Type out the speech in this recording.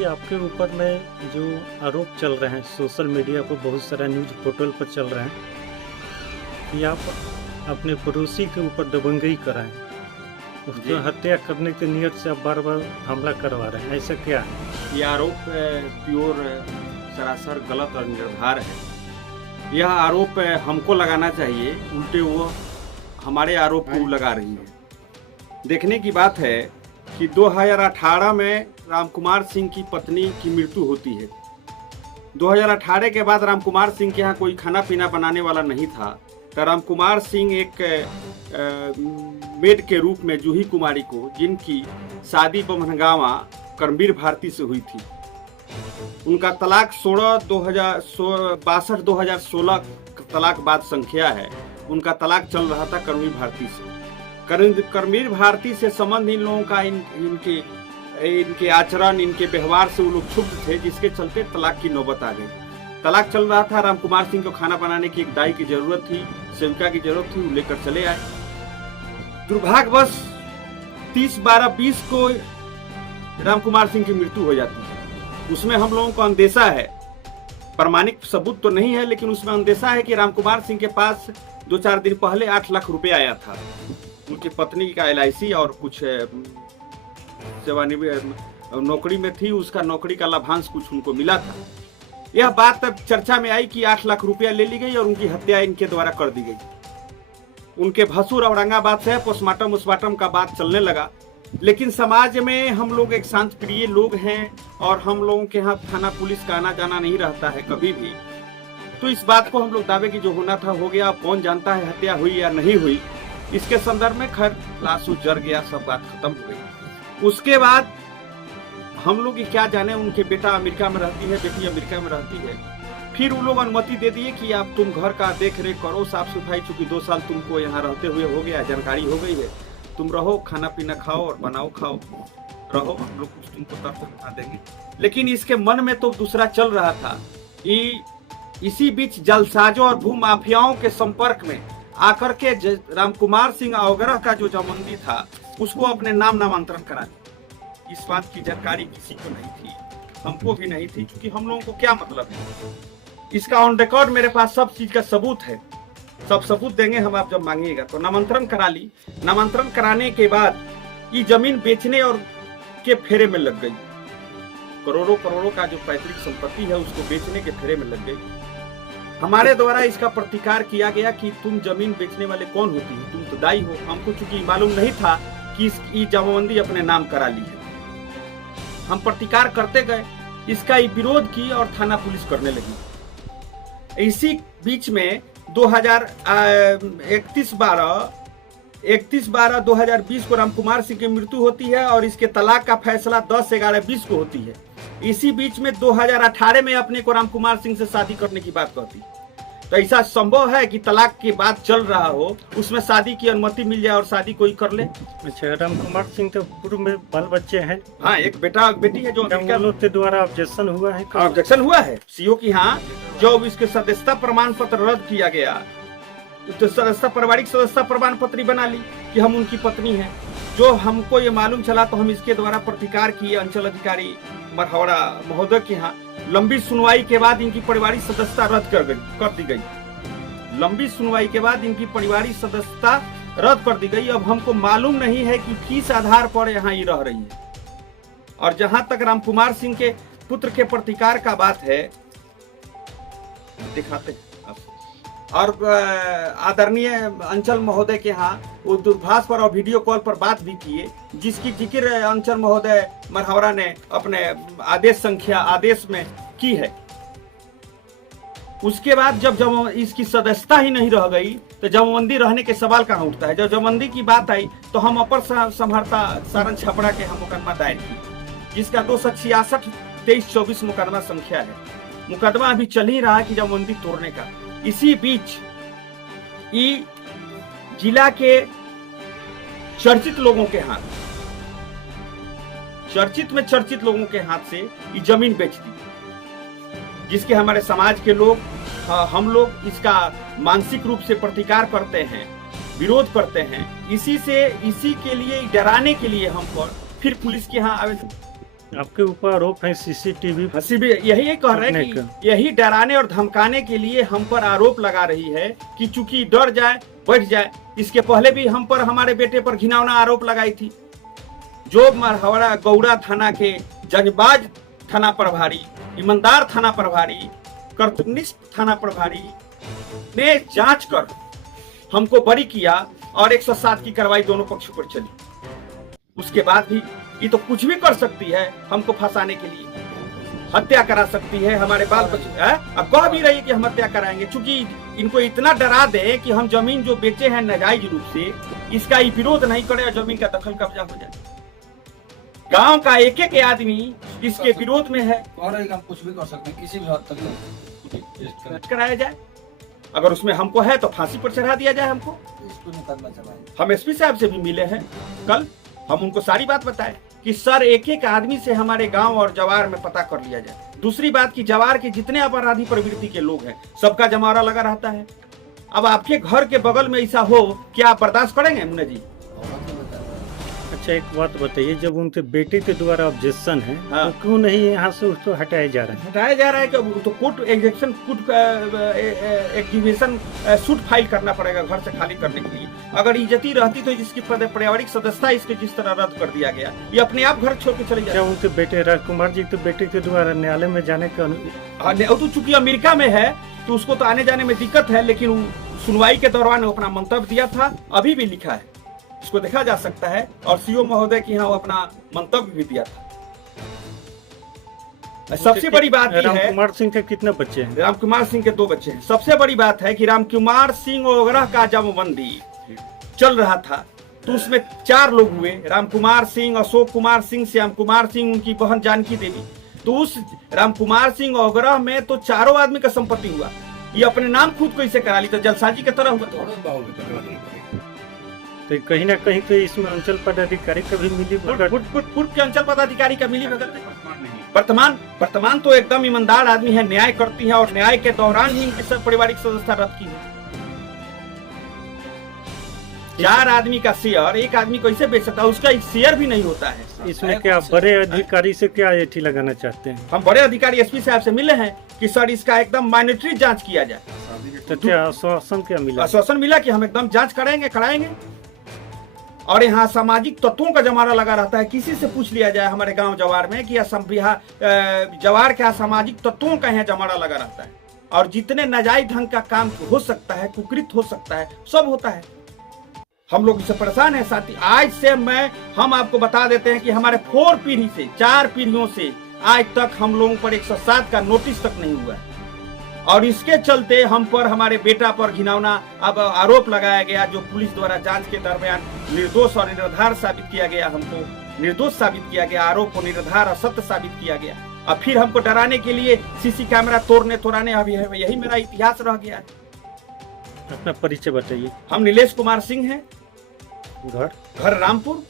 अभी आपके ऊपर में जो आरोप चल रहे हैं सोशल मीडिया पर, बहुत सारा न्यूज़ पोर्टल पर चल रहे हैं कि आप अपने पड़ोसी के ऊपर दबंगई कराएं, उसकी हत्या करने की नियत से आप बार बार हमला करवा रहे हैं, ऐसा क्या है? यह आरोप प्योर सरासर गलत और निर्धार है। यह आरोप हमको लगाना चाहिए, उल्टे वो हमारे आरोप को लगा रही है। देखने की बात है कि 2018 में रामकुमार सिंह की पत्नी की मृत्यु होती है। 2018 के बाद रामकुमार सिंह के यहाँ कोई खाना पीना बनाने वाला नहीं था, तो रामकुमार सिंह एक मेड के रूप में जूही कुमारी को, जिनकी शादी बमनगावा करमवीर भारती से हुई थी, उनका तलाक 2016 तलाक बाद संख्या है, उनका तलाक चल रहा था करमवीर भारती से। करमवीर भारती से संबंध इन लोगों का इनके आचरण, इनके व्यवहार से वो लोग क्षुब्ध थे, जिसके चलते तलाक की नौबत आ गई। तलाक चल रहा था, रामकुमार सिंह को खाना बनाने की एक दाई की जरूरत थी, सेविका की जरूरत थी, वो लेकर चले आए। दुर्भाग्यवश 30/12/20 को रामकुमार सिंह की मृत्यु हो जाती है। उसमें हम लोगों को अंदेशा है, प्रमाणिक सबूत तो नहीं है, लेकिन उसमें अंदेशा है कि रामकुमार सिंह के पास 2-4 दिन पहले 8 लाख रुपए आया था। उनकी पत्नी का LIC और कुछ सेवानिवृत्त नौकरी में थी, उसका नौकरी का लाभांश कुछ उनको मिला था। यह बात तब चर्चा में आई कि 8 लाख रुपया ले ली गई और उनकी हत्या इनके द्वारा कर दी गई। उनके भसुर औरंगाबाद से पोस्टमार्टम का बात चलने लगा, लेकिन समाज में हम लोग एक शांत प्रिय लोग हैं और हम लोगों के यहाँ थाना पुलिस का आना जाना नहीं रहता है कभी भी, तो इस बात को हम लोग दावे की जो होना था हो गया। अब कौन जानता है हत्या हुई या नहीं हुई, इसके संदर्भ में खैर लाश जर गया, सब बात खत्म हो गई। उसके बाद हम लोग क्या जाने, उनके बेटा अमेरिका में रहती है, बेटी अमेरिका में रहती है। फिर वो लोग अनुमति दे दिए कि आप तुम घर का देख रेख करो, साफ सफाई, चूंकि 2 साल तुमको यहाँ रहते हुए हो गया, जानकारी हो गई है, तुम रहो, खाना पीना खाओ और बनाओ खाओ, रहो, हम लोग कुछ तुमको तर्क बना देंगे। लेकिन इसके मन में तो दूसरा चल रहा था। इसी बीच जलसाजों और भूमाफियाओं के संपर्क में आकर के रामकुमार सिंह अवगरह का जो जमंदी था, उसको अपने नाम नामांतरण करा दिया। इस बात की जानकारी किसी को नहीं थी, हमको भी नहीं थी, क्योंकि हम लोगों को क्या मतलब है। इसका ऑन रिकॉर्ड मेरे पास सब चीज का सबूत है, सब सबूत देंगे हम, आप जब मांगिएगा। तो नामांतरण करा ली। नामांतरण कराने के बाद ये जमीन बेचने और के फेरे में लग गई। करोड़ों का जो पैतृक संपत्ति है उसको बेचने के फेरे में लग गई। हमारे द्वारा इसका प्रतिकार किया गया कि तुम जमीन बेचने वाले कौन होती है, तुम तो दाई हो। हमको चूंकि मालूम नहीं था कि इसकी जमाबंदी अपने नाम करा ली है। हम प्रतिकार करते गए, इसका विरोध की और थाना पुलिस करने लगी। इसी बीच में 31/12/2020 को रामकुमार सिंह की मृत्यु होती है और इसके तलाक का फैसला 10/11/20 को होती है। इसी बीच में 2018 में अपने को रामकुमार सिंह से शादी करने की बात कहती। तो ऐसा संभव है कि तलाक की बात चल रहा हो, उसमें शादी की अनुमति मिल जाए और शादी कोई कर ले? अच्छा, रामकुमार सिंह तो पूर्व में बाल बच्चे हैं? हाँ, एक बेटा बेटी है। जो के द्वारा ऑब्जेक्शन हुआ है? ऑब्जेक्शन हुआ है CO की। हाँ, जब इसके सदस्यता प्रमाण पत्र रद्द किया गया तो पारिवारिक सदस्यता प्रमाण पत्र बना ली कि हम उनकी पत्नी हैं। जो हमको ये मालूम चला तो हम इसके द्वारा प्रतिकार किए अंचल अधिकारी मरहौड़ा महोदय के यहाँ। लंबी सुनवाई के बाद इनकी पारिवारिक सदस्यता रद्द कर दी गई। लंबी सुनवाई के बाद इनकी पारिवारिक सदस्यता रद्द कर दी गई। अब हमको मालूम नहीं है कि किस आधार पर यहाँ ये रह रही है। और जहां तक रामकुमार सिंह के पुत्र के प्रतिकार का बात है, दिखाते हैं और आदरणीय अंचल महोदय के यहाँ वो दूरभाष पर और वीडियो कॉल पर बात भी किए, जिसकी जिक्र अंचल महोदय मरहौरा ने अपने आदेश में की है। उसके बाद जब इसकी सदस्यता ही नहीं रह गई तो जमाबंदी रहने के सवाल कहाँ उठता है। जब जमाबंदी की बात आई तो हम अपर संहर्ता सारण छपरा के हम मुकदमा दायर किए, जिसका 266-23-24 मुकदमा संख्या है। मुकदमा अभी चल ही रहा है कि जमाबंदी तोड़ने का। इसी बीच जिला के चर्चित लोगों के हाथ से ये जमीन बेच दी, जिसके हमारे समाज के लोग, हम लोग इसका मानसिक रूप से प्रतिकार करते हैं, विरोध करते हैं। इसी के लिए डराने के लिए हम पर फिर पुलिस के यहाँ आवेदन आपके ऊपर आरोप है सीसीटीवी हंसी भी यही कह रहे हैं कि यही डराने और धमकाने के लिए हम पर आरोप लगा रही है कि चूंकि डर जाए बैठ जाए। इसके पहले भी हम पर हमारे बेटे पर घिनौना आरोप लगाई थी। जो मरहवड़ा गौड़ा थाना के जजबाज थाना प्रभारी, ईमानदार थाना प्रभारी, कर्तव्यनिष्ठ थाना प्रभारी ने जांच कर हमको बरी किया और 107 की कार्रवाई दोनों पक्षों पर चली। उसके बाद भी ये तो कुछ भी कर सकती है हमको फंसाने के लिए, हत्या करा सकती है, हमारे बाल बच्चे अब कह भी रही है कि हम हत्या कराएंगे। चूंकि इनको इतना डरा दे कि हम जमीन जो बेचे हैं नाजायज रूप से, इसका ही विरोध नहीं करे और जमीन का दखल कब्जा हो जाए। गांव का एक एक आदमी इसके विरोध में है। हम कुछ भी कर सकते हैं, किसी भी हद तक कराया जाए, अगर उसमें हमको है तो फांसी पर चढ़ा दिया जाए। हमको हम एसपी साहब से भी मिले हैं कल, हम उनको सारी बात बताए कि सर एक एक आदमी से हमारे गांव और जवार में पता कर लिया जाए। दूसरी बात कि जवार के जितने अपराधी प्रवृत्ति के लोग हैं सबका जमावड़ा लगा रहता है। अब आपके घर के बगल में ऐसा हो, क्या आप बर्दाश्त करेंगे मुन्ना जी? अच्छा एक बात बताइए, जब उनके बेटे के द्वारा ऑब्जेक्शन है हाँ। तो क्यों नहीं यहाँ से उसको हटाया जा रहा है? हटाया जा रहा है कि तो court execution court activation suit file करना पड़ेगा घर से खाली करने के लिए। अगर इज्जती रहती तो जिसकी पारिवारिक सदस्यता इसके जिस तरह रद्द कर दिया गया, ये अपने आप घर छोड़ के चले जाए। क्या उनके बेटे राजकुमार जी के बेटे के द्वारा न्यायालय में जाने का तो चूंकि अमेरिका में है तो उसको तो आने जाने में दिक्कत है, लेकिन सुनवाई के दौरान अपना मंतव्य दिया था, अभी भी लिखा है, इसको देखा जा सकता है। और सीओ महोदय की यहाँ वो अपना मंतव्य भी दिया था। सबसे बड़ी बात यह है, रामकुमार सिंह के कितने बच्चे हैं? रामकुमार सिंह के 2 बच्चे हैं। सबसे बड़ी बात है कि रामकुमार सिंह वगैरह का जमाबंदी चल रहा था तो उसमें 4 लोग हुए, रामकुमार सिंह, अशोक कुमार सिंह, श्याम कुमार सिंह, उनकी बहन जानकी देवी। तो उस रामकुमार सिंह वगैरह में तो 4 आदमी का संपत्ति हुआ। ये अपने नाम खुद को इसे करा ली तो जलसाजी की तरह हुआ। तो कहीं ना कहीं तो इसमें अंचल पदाधिकारी का भी मिली पूर्व के अंचल पदाधिकारी का मिली भगत है। वर्तमान तो एकदम ईमानदार आदमी है, न्याय करती है और न्याय के दौरान ही इनकी सब पारिवारिक सदस्यता रद्द की है। 4 आदमी का शेयर एक आदमी कैसे बेच सकता है? उसका शेयर भी नहीं होता है। इसमें क्या बड़े अधिकारी से क्या एठी लगाना चाहते हैं? हम बड़े अधिकारी एसपी साहब से मिले हैं कि सर इसका एकदम माइनटरी जांच किया जाए। तो क्या आश्वासन क्या मिला? आश्वासन मिला कि हम एकदम जांच कराएंगे। और यहाँ सामाजिक तत्वों का जमाना लगा रहता है। किसी से पूछ लिया जाए हमारे गांव जवार में कि जवार के सामाजिक तत्वों का यहाँ जमाना लगा रहता है और जितने नाजायज ढंग का काम हो सकता है, कुकृत हो सकता है, सब होता है। हम लोग इससे परेशान हैं साथी। आज से हम आपको बता देते हैं कि हमारे 4 पीढ़ी से 4 पीढ़ियों से आज तक हम लोगों पर 107 का नोटिस तक नहीं हुआ है और इसके चलते हम पर, हमारे बेटा पर घिनौना अब आरोप लगाया गया, जो पुलिस द्वारा जांच के दरमियान निर्दोष और निराधार साबित किया गया। हमको निर्दोष साबित किया गया, आरोप को निराधार और सत्य साबित किया गया। अब फिर हमको डराने के लिए सीसी कैमरा तोड़ने अभी यही मेरा इतिहास रह गया है। अपना परिचय बताइए। हम नीलेश कुमार सिंह हैं, घर रामपुर।